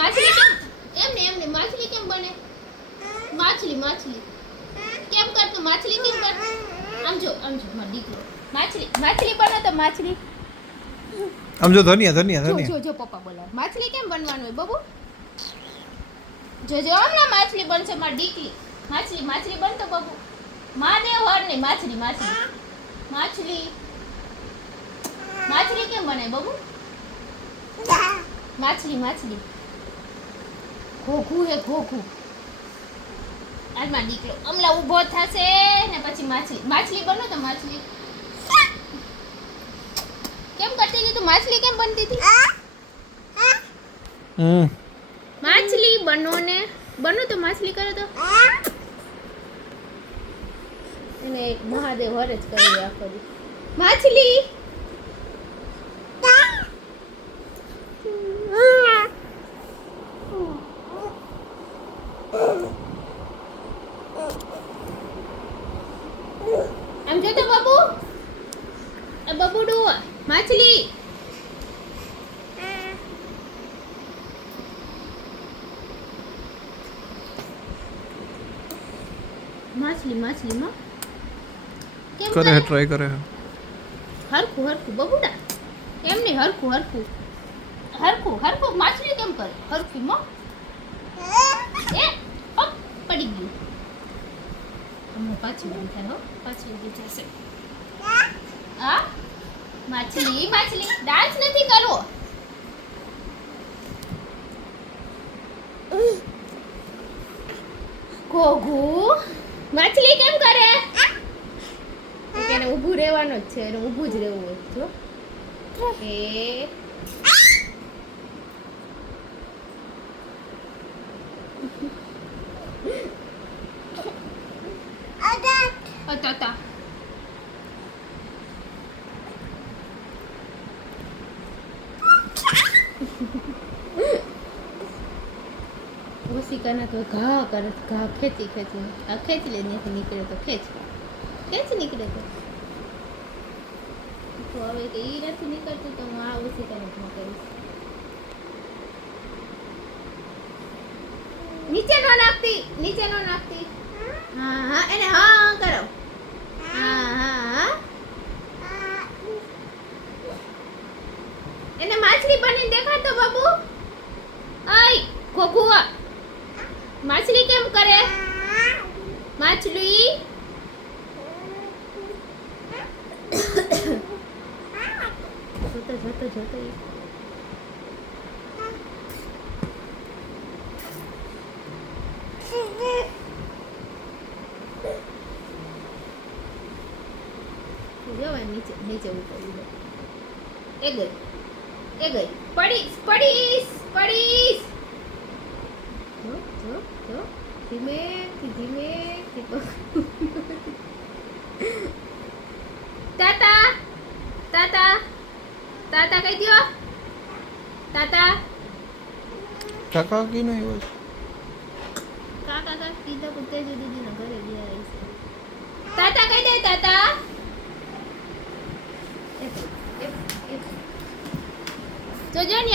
માછલી કેમ એમને માછલી કેમ બને? માછલી કેમ કરતું? માછલી કેમ કર? આમ જો મારો દીકરો માછલી બનો તો માછલી આમ જો ધનિયા જો પપ્પા બોલાવે. માછલી કેમ બનવાનું હોય બબુ? જો હમણાં માછલી બનશે મારી દીકરી. માછલી બનતો બબુ. મહાદેવ હર નહીં માછલી કેમ બને બબુ? માછલી ઘોઘું હે ઘોઘું. આજમાં દીકરો હમણાં ઊભો થશે ને પછી માછલી બનો તો માછલી કેમ કરતી હતી તું? માછલી કેમ બનતી હતી? માછલી બનો તો માછલી કરો તો એને એક મહાદેવ હર જ કરી આખો દી. માછલી આમ જો તો બબુ બબુડુ માછલી માં કેમ કરે હે ટ્રાય કરે હે હરખું બબુડા એમ નહીં હરખું માછલી કેમ કરે હરખું માં એ ઓપ પડી ગયું. હમણાં પાછી બંધ થાય હો પાછી ઉભી જશે. આ માછલી ડાન્સ નથી કરવો. ઘોઘુ માછલી કેમ કરે? એને ઊભું રહેવાનું જ છે, એને ઊભું જ રહેવું હોય જો એ અતા ઓશિકાના તો ઘા કરે ઘા ખેંચી આ ખેંચ લે નથી નીકળે તો ખેંચ નીકળે તો હવે કે ઈ નથી નીકળતું તો હું આ ઓશિકાને ઘા કરીશ. નીચે નો નાખતી હા એને હા કરો હા એને માછલી બનીને દેખાડતો બાબુ. આય ઘોઘુઆ માછલી કેમ કરે? માછલી જોતો જવાય નીચે ઉતરી એ ગઈ પડીશ જો ધીમેથી તાતા કહી દ્યો તાતા કાકા કી નહીં હોય કાકા કીધા કુતે દીદી ના ઘરે ગયા છે. તાતા કહી દે તાતા જોજો ને